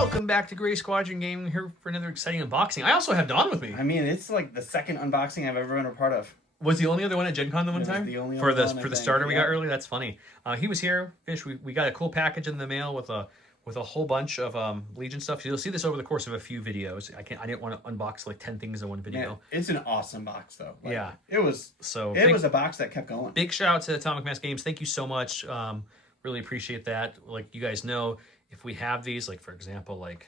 Welcome back to Gray Squadron Gaming, here for another exciting unboxing. I also have Don with me. I mean, it's like the second unboxing I've ever been a part of. Was the only other one at Gen Con the one time? The only for the one, starter we got early. That's funny. He was here. We got a cool package in the mail with a whole bunch of Legion stuff. You'll see this over the course of a few videos. I didn't want to unbox like 10 things in one video. Man, it's an awesome box though. Like, yeah, it was. So it was a box that kept going. Big shout out to Atomic Mass Games. Thank you so much. Really appreciate that. Like you guys know, if we have these, like for example, like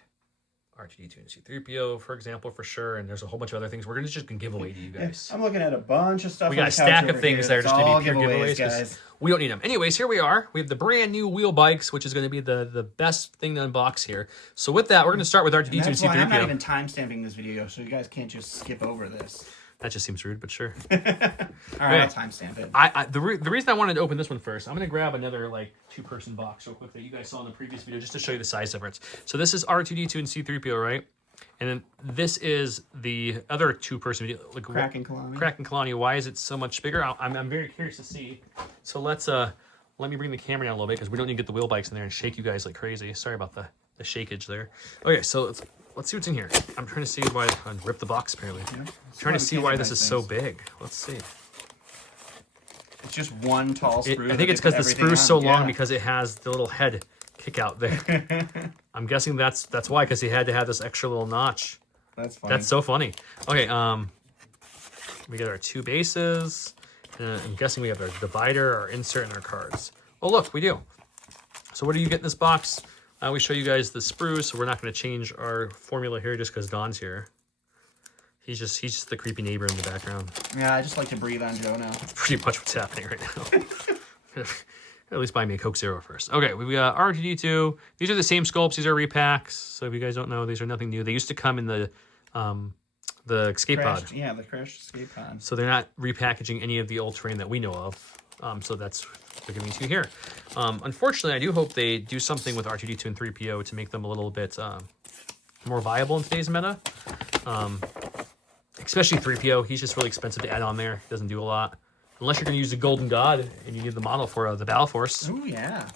R2-D2 and C-3PO, for example, for sure, and there's a whole bunch of other things we're just gonna give away to you guys. Yeah, I'm looking at a bunch of stuff. We got a stack of things that are just gonna be pure giveaways, guys. We don't need them. Anyways, here we are. We have the brand new wheel bikes, which is going to be the best thing to unbox here. So with that, we're going to start with R2-D2 and C-3PO. I'm not even time-stamping this video, so you guys can't just skip over this. That just seems rude, but sure. All right, I'll timestamp it. The reason I wanted to open this one first, I'm going to grab another like two-person box real quick that you guys saw in the previous video, just to show you the size difference. So this is R2-D2 and C-3PO, right? And then this is the other two-person video, like Kraken Kalani. Kraken Kalani. Why is it so much bigger? I'm very curious to see. So let me bring the camera down a little bit because we don't need to get the wheel bikes in there and shake you guys like crazy. Sorry about the shakeage there. Okay, so let's see what's in here. I'm trying to see why I ripped the box apparently. Yeah, I'm trying to see why this is so big. Let's see. It's just one tall sprue. I think it's because the sprue's so long because it has the little head kick out there. I'm guessing that's why, because he had to have this extra little notch. That's funny. That's so funny. Okay, we got our two bases. I'm guessing we have our divider, our insert, and our cards. Oh, look, we do. So what do you get in this box? I always show you guys the sprues, so we're not going to change our formula here just because Don's here. He's just the creepy neighbor in the background. Yeah, I just like to breathe on Joe now. That's pretty much what's happening right now. At least buy me a Coke Zero first. Okay, we've got R2-D2. These are the same sculpts. These are repacks. So if you guys don't know, these are nothing new. They used to come in the escape pod. Yeah, the crashed escape pod. So they're not repackaging any of the old terrain that we know of. So that's what they're giving to you here. Unfortunately, I do hope they do something with R2-D2 and 3PO to make them a little bit more viable in today's meta. Especially 3PO. He's just really expensive to add on there. He doesn't do a lot. Unless you're going to use the Golden God and you need the model for the Battle Force. Oh, yeah.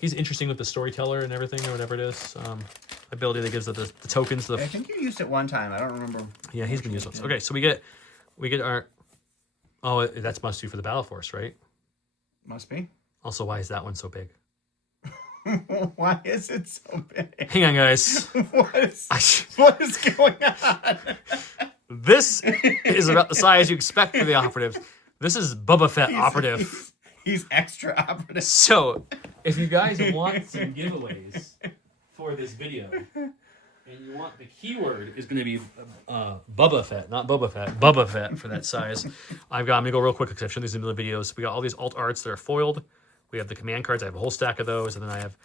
He's interesting with the storyteller and everything, or whatever it is. Ability that gives the tokens. I think you used it one time. I don't remember. Yeah, he's been used once. Okay, so we get our... Oh, that's must do for the Battle Force, right? Must be. Also, why is that one so big? Why is it so big? Hang on, guys. What is going on? This is about the size you expect for the operatives. This is Boba Fett operative. He's extra operative. So, if you guys want some giveaways for this video, and you want the keyword is going to be Bubba Fett, not Boba Fett, Bubba Fett for that size. I'm going to go real quick because I've shown these in the videos. We got all these alt arts that are foiled. We have the command cards. I have a whole stack of those, and then I have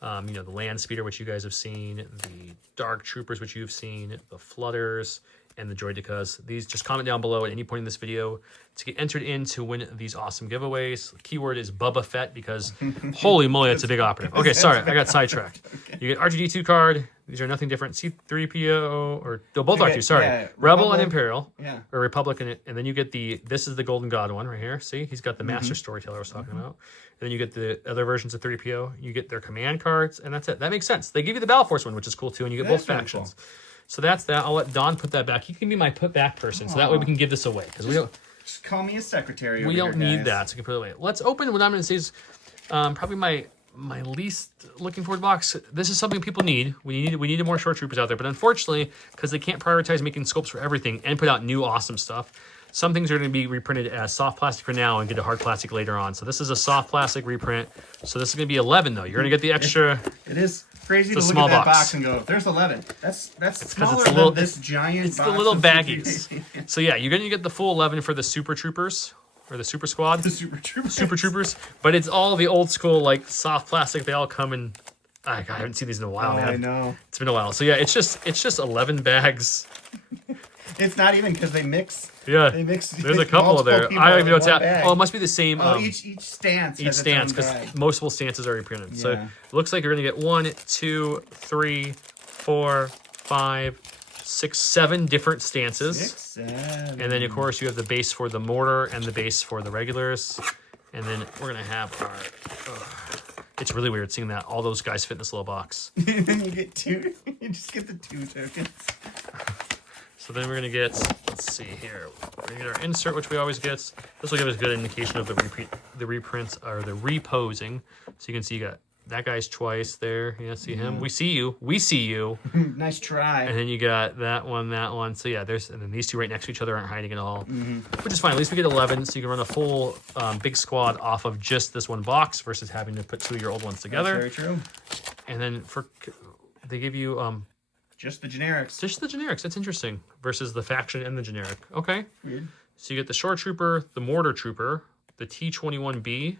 the land speeder, which you guys have seen, the dark troopers, which you've seen, the flutters, and the droidicas. These, just comment down below at any point in this video to get entered in to win these awesome giveaways. The keyword is Bubba Fett because holy moly, that's a big operative. Okay, sorry, I got sidetracked. You get R2-D2 card. These are nothing different. C-3PO, or no, both R2, sorry. Yeah, Rebel and Imperial, or Republic, and then you get this is the Golden God one right here. See, he's got the Master Storyteller I was talking about. And then you get the other versions of 3PO. You get their command cards, and that's it. That makes sense. They give you the Battle Force one, which is cool too, and you get both factions. Cool. So that's that. I'll let Don put that back. He can be my put back person, so that way we can give this away. Because we don't... Just call me a secretary. We don't need that, so we can put it away. Let's open what I'm going to say is probably my least looking forward box. This is something people need. We needed more Shoretroopers out there, but unfortunately, because they can't prioritize making sculpts for everything and put out new awesome stuff, some things are going to be reprinted as soft plastic for now and get a hard plastic later on. So this is a soft plastic reprint. So this is going to be 11 though. You're going to get the extra. It is crazy to look at that box and go, "There's 11." That's smaller than this giant. It's box the little baggies. So yeah, you're going to get the full 11 for the Super Troopers or the Super Squad. The Super Troopers. Super Troopers. But it's all the old school like soft plastic. They all come in. I haven't seen these in a while, man. I know. It's been a while. So yeah, it's just 11 bags. It's not even because they mix. Yeah, they mix. There's a couple there. I don't even know what's that. Oh, it must be the same. Each stance. Each stance, because multiple stances are reprinted. Yeah. So it looks like you're gonna get 1, 2, 3, 4, 5, 6, 7 different stances. 6, 7. And then of course you have the base for the mortar and the base for the regulars. And then we're gonna have our It's really weird seeing that all those guys fit in this little box. And then you get 2. You just get the 2 tokens. So then we're gonna get, let's see here. We're gonna get our insert, which we always get. This will give us a good indication of the reprints or the reposing. So you can see you got that guy's twice there. Yeah, see him? We see you. We see you. Nice try. And then you got that one. So yeah, and then these two right next to each other aren't hiding at all, which is fine. At least we get 11, so you can run a full big squad off of just this one box versus having to put 2 of your old ones together. That's very true. And then they give you just the generics. Just the generics. That's interesting. Versus the faction and the generic. Okay. Weird. So you get the Shoretrooper, the Mortar Trooper, the T-21B,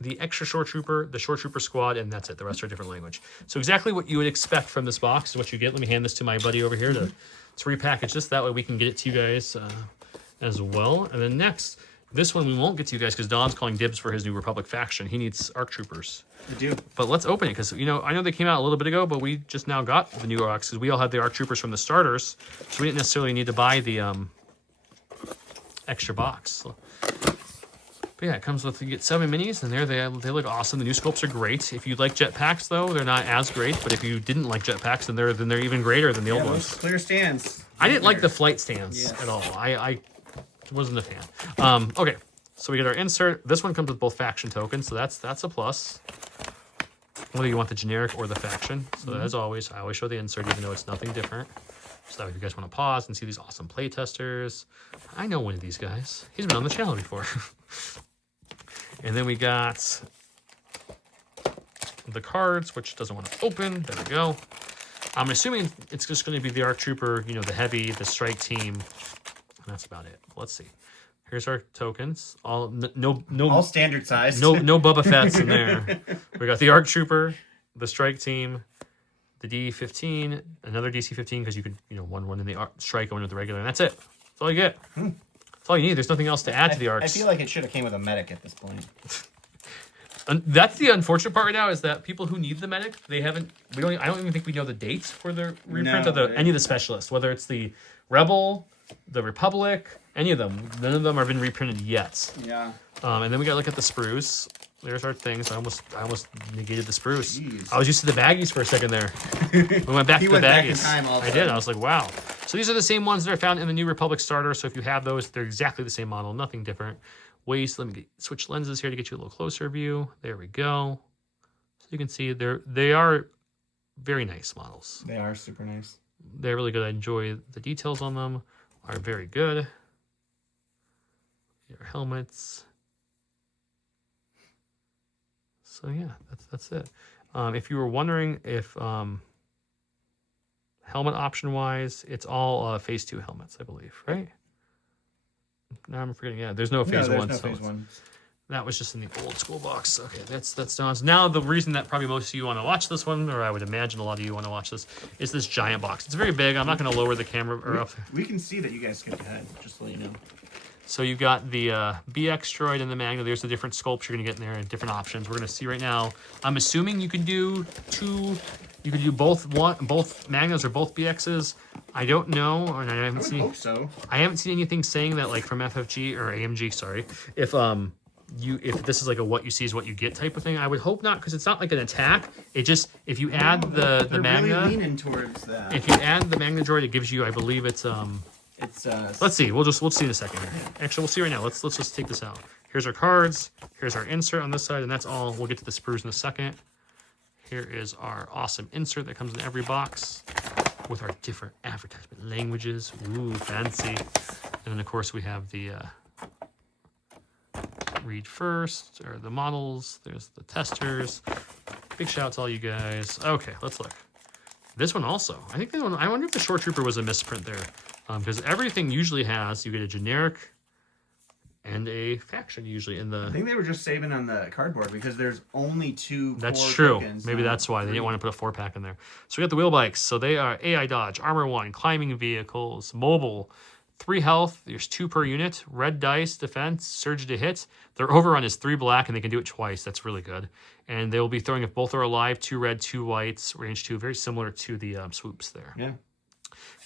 the extra Shoretrooper, the Shoretrooper squad, and that's it. The rest are a different language. So exactly what you would expect from this box is what you get. Let me hand this to my buddy over here to repackage this. That way we can get it to you guys as well. And then next, this one we won't get to you guys because Don's calling dibs for his new Republic faction. He needs ARC Troopers. I do. But let's open it because, I know they came out a little bit ago, but we just now got the new ARCs because we all had the ARC Troopers from the starters. So we didn't necessarily need to buy the extra box. But yeah, it comes with, you get 7 minis, and they look awesome. The new sculpts are great. If you like jetpacks, though, they're not as great. But if you didn't like jetpacks, then they're even greater than the old ones. Clear stands. I didn't like the flight stands at all. I wasn't a fan. Okay, so we get our insert. This one comes with both faction tokens, so that's a plus. Whether you want the generic or the faction. So as always, I always show the insert, even though it's nothing different. So that if you guys want to pause and see these awesome play testers. I know one of these guys. He's been on the channel before. And then we got the cards, which doesn't want to open. There we go. I'm assuming it's just going to be the ARC Trooper, the heavy, the strike team. And that's about it. Let's see. Here's our tokens. All standard size. No Boba Fett's in there. We got the ARC Trooper, the strike team, the D15, another DC-15 because you could, one in the strike, one with the regular, and that's it. That's all you get. That's all you need. There's nothing else to add to the ARCs. I feel like it should have came with a medic at this point. And that's the unfortunate part right now is that people who need the medic, I don't even think we know the dates for the reprint of any of the specialists, whether it's the Rebel, the Republic, any of them. None of them have been reprinted yet. Yeah. And then we got to look at the sprues. There's our things. I almost negated the sprues. Jeez. I was used to the baggies for a second there. We went back to the baggies. Back in time all I did. I was like, wow. So these are the same ones that are found in the New Republic starter. So if you have those, they're exactly the same model, nothing different. Waist. Let me switch lenses here to get you a little closer view. There we go. So you can see they are very nice models. They are super nice. They're really good. I enjoy the details on them. Are very good. Your helmets. So yeah, that's it. If you were wondering if helmet option wise, it's all phase 2 helmets, I believe, right? Now I'm forgetting. Yeah, there's no phase 1. No phase 1. That was just in the old school box. Okay, that's Don's. Now the reason that probably most of you want to watch this one, or I would imagine a lot of you want to watch this, is this giant box. It's very big. I'm not going to lower the camera or up. We can see that you guys skipped ahead, just to let you know. So you've got the BX droid and the Magna. There's the different sculpts you're going to get in there and different options. We're going to see right now. I'm assuming you can do both Magnas or both BXs. I don't know, and I haven't seen. Hope so. I haven't seen anything saying that, like from FFG or AMG. Sorry, if this is like a what you see is what you get type of thing. I would hope not, because it's not like an attack. It just, if you add the Magna, really leaning towards that. If you add the Magna droid, it gives you, I believe it's let's see. We'll see in a second here. Actually, we'll see right now. Let's just take this out. Here's our cards. Here's our insert on this side, and that's all. We'll get to the sprues in a second. Here is our awesome insert that comes in every box with our different advertisement languages. Ooh, fancy. And then of course we have the read first, or the models. There's the testers. Big shout out to all you guys. Okay, let's look. This one also. I wonder if the Shoretrooper was a misprint there. Because everything usually has, you get a generic and a faction usually in the... I think they were just saving on the cardboard because there's only 2 That's core true. tokens. Maybe that's why. They didn't want to put a 4-pack in there. So we got the wheel bikes. So they are AI Dodge, Armor 1, climbing vehicles, mobile, 3 health. There's 2 per unit. Red dice, defense, surge to hit. Their overrun is 3 black and they can do it twice. That's really good. And they will be throwing, if both are alive, 2 red, 2 whites, range 2. Very similar to the swoops there. Yeah.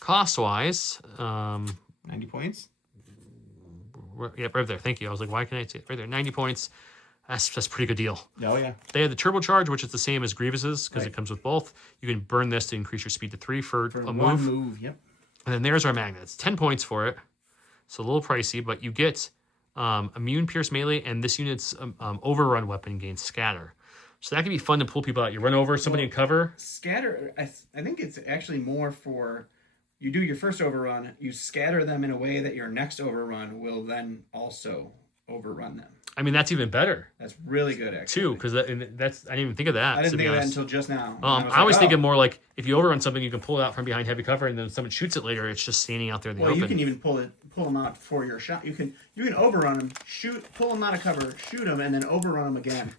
Cost-wise, 90 points? Yep, right there. Thank you. I was like, why can't I see it? Right there, 90 points. That's a pretty good deal. Oh, yeah. They have the turbocharge, which is the same as Grievous's because it comes with both. You can burn this to increase your speed to 3 for a one move. move. Yep. And then there's our magnet. It's 10 points for it. So a little pricey, but you get immune, pierce, melee, and this unit's overrun weapon gains scatter. So that can be fun to pull people out. You run over somebody in cover. Scatter, I think it's actually more for, you do your first overrun, you scatter them in a way that your next overrun will then also overrun them. I mean, that's even better. That's really good, actually. Too, because that's I didn't even think of that. I didn't think of that until just now. I was thinking more like if you overrun something, you can pull it out from behind heavy cover, and then someone shoots it later. It's just standing out there in the open. Well, you can even pull them out for your shot. You can overrun them, pull them out of cover, shoot them, and then overrun them again.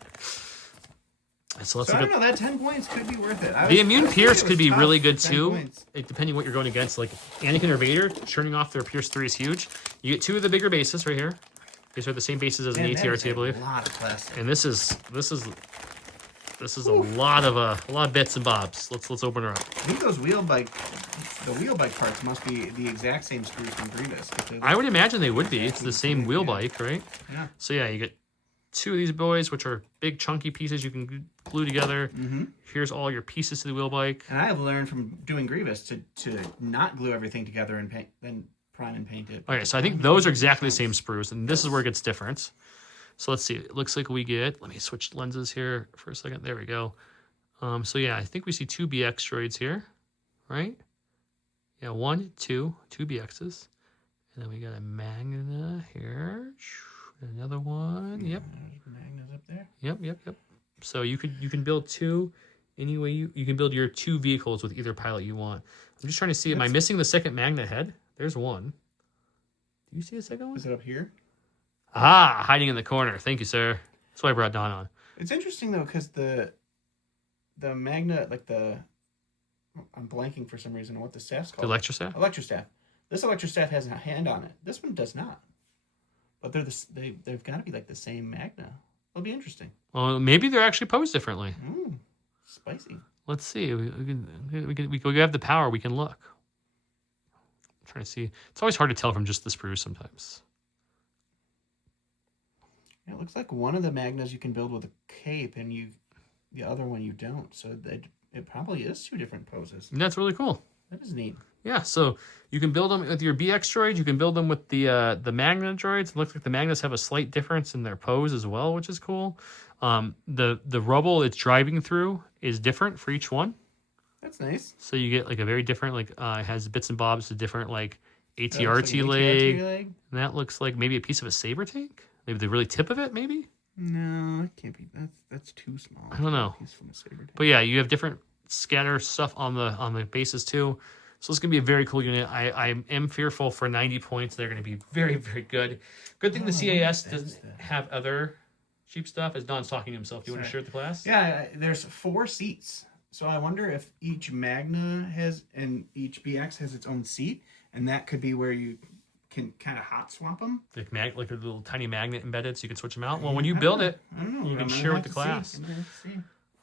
So I don't know. That 10 points could be worth it. The immune pierce could be really good too, depending what you're going against. Like Anakin or Vader, churning off their pierce 3 is huge. You get 2 of the bigger bases right here. These are the same bases as an ATRT, I believe. A lot of plastic. And this is a lot of bits and bobs. Let's open her up. I think those wheel bike parts must be the exact same screws from Grievous. I would imagine they would be. It's the same wheel bike, right? Yeah. So yeah, you get 2 of these boys, which are big chunky pieces you can glue together. Mm-hmm. Here's all your pieces to the wheel bike. And I have learned from doing Grievous to not glue everything together and paint, then prime and paint it. Okay, so I think those are exactly the same sprues, and this is where it gets different. So let's see. It looks like we get. Let me switch lenses here for a second. There we go. So yeah, I think we see 2 BX droids here, right? Yeah, 1, 2 BXs, and then we got a Magna here. Another one. Yep. Magna's up there. Yep. So you can build 2 any way you can build your 2 vehicles with either pilot you want. I'm just trying to see. Am I missing the second Magna head? There's one. Do you see a second one? Is it up here? Ah, hiding in the corner. Thank you, sir. That's why I brought Don on. It's interesting though, because the Magna, like I'm blanking for some reason on what the staff's called. The Electrostaff? Electrostaff. This Electrostaff has a hand on it. This one does not. But they've got to be like the same Magna. It'll be interesting. Well, maybe they're actually posed differently. Spicy. Let's see. We have the power. We can look. I'm trying to see. It's always hard to tell from just the sprues sometimes. It looks like one of the Magnas you can build with a cape, and the other one you don't. So it probably is 2 different poses. And that's really cool. That is neat. Yeah, so you can build them with your BX droid. You can build them with the Magna droids. It looks like the Magnas have a slight difference in their pose as well, which is cool. The rubble it's driving through is different for each one. That's nice. So you get like a very different, like it has bits and bobs, a different like ATRT like leg. ATRT leg. And that looks like maybe a piece of a saber tank. Maybe the really tip of it, maybe. No, it can't be. That's too small. I don't know. Piece from a saber tank. But yeah, you have different scatter stuff on the bases too. So it's going to be a very cool unit. I am fearful for 90 points. They're going to be very, very good. Good thing the CAS doesn't have other cheap stuff. As Don's talking to himself, do you want to share with the class? Yeah, there's 4 seats. So I wonder if each Magna and each BX has its own seat, and that could be where you can kind of hot swap them. Like a little tiny magnet embedded so you can switch them out. Well, when you build it, you can share with the class.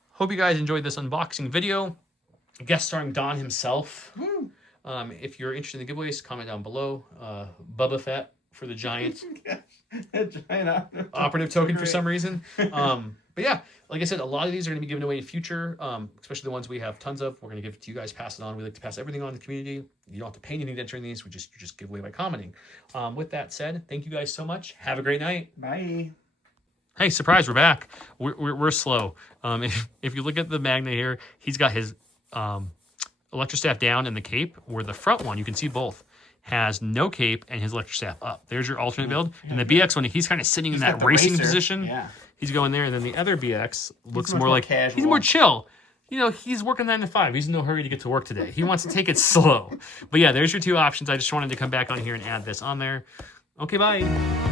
Hope you guys enjoyed this unboxing video. Guest starring Don himself. Woo. If you're interested in the giveaways, comment down below. Bubba Fett for the giant operative token for some reason. But yeah, like I said, a lot of these are going to be given away in future, especially the ones we have tons of. We're going to give it to you guys, pass it on. We like to pass everything on to the community. You don't have to pay anything to enter in these. You just give away by commenting. With that said, thank you guys so much. Have a great night. Bye. Hey, surprise, we're back. We're slow. If you look at the Magna here, he's got his Electrostaff down and the cape, where the front one, you can see both, has no cape and his Electrostaff up. There's your alternate build. And the BX one, he's kind of sitting in that racing position. Yeah. He's going there, and then the other BX looks more like casual. He's more chill. You know, he's working 9 to 5. He's in no hurry to get to work today. He wants to take it slow. But yeah, there's your 2 options. I just wanted to come back on here and add this on there. Okay, bye.